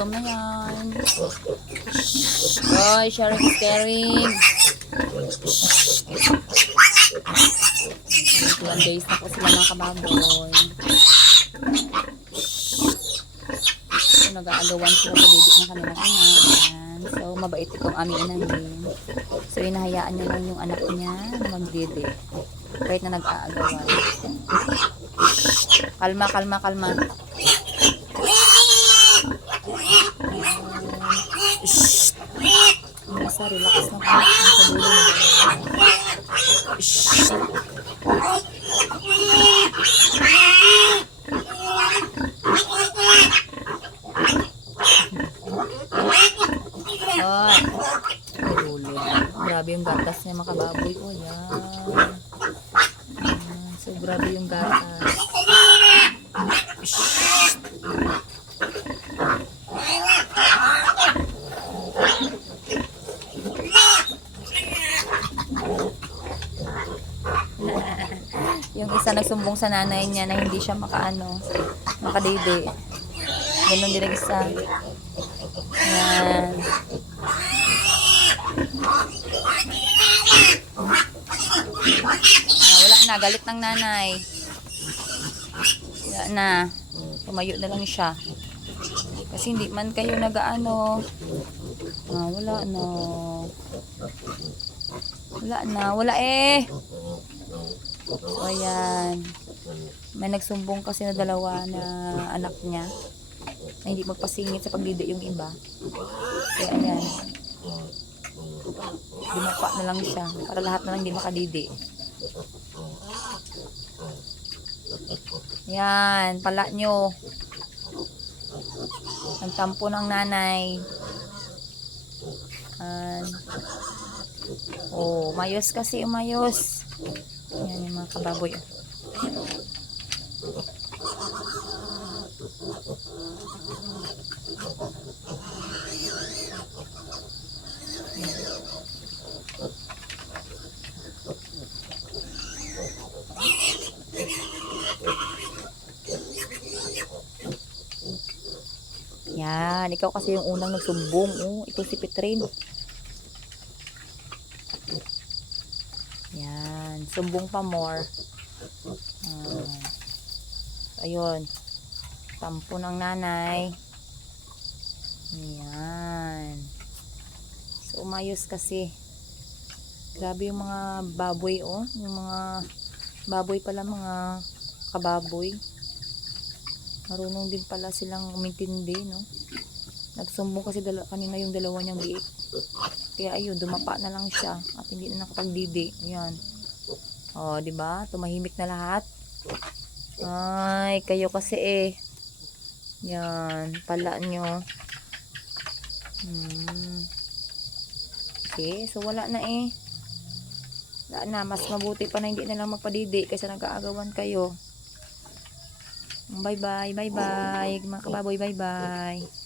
Gutom na yan. Boy, sharing is caring. One days na po sila mga kababoy. So, nag-aagawan sila sa bibig ng kanilang inahan. So, mabait itong aming inahin. So, inahayaan niya lang yung anak niya na magdede. Kahit na nag-aagawan. Kalma, kalma, kalma. Relax na po. Yung sa dulo na Shh. Ay. Nahuli. Grabe yung gatas niya mga kababoy. O yan. Ayan. So, grabe yung gatas. Shh. Yung isa nagsumbong sa nanay niya na hindi siya makaano, makadede. Ganun din ang isa. Yan. Ah, wala na, galit ng nanay. Wala na. Tumayo na lang siya. Kasi hindi man kayo nagaano. Ah, wala na. Wala na. Wala eh. So, ayan. May nagsumbong kasi na dalawa na anak niya na hindi magpasingit sa pagdidi yung iba. Kaya ayan. Dumapa na lang siya para lahat na lang hindi makadidi. Yan, pala nyo. Ang tampo ng nanay. Yan. Oh, mayos kasi, umayos. Yan yung mga kababoy. Yan, ikaw kasi yung unang nagsumbong. Oh, ito si Petrin. Yan, sumbong pa more. Ah, ayun. Tampo ng nanay. Yan. So, umayos kasi. Grabe yung mga baboy, oh. Yung mga baboy pala, mga kababoy. Marunong din pala silang umintindi, no? Nagsumbong kasi dala, kanina yung dalawa niyang biik. Kaya ayun, dumapa na lang siya at hindi na nakapagdidi. Ayan. Oh, 'di ba? Tumahimik na lahat. Ay, kayo kasi eh. Yan, pala nyo. Hmm. Okay, so wala na eh. Wala na, mas mabuti pa na hindi na lang magpadidi kaysa nag-aagawan kayo. Bye-bye, bye-bye. Mga kababoy, bye-bye.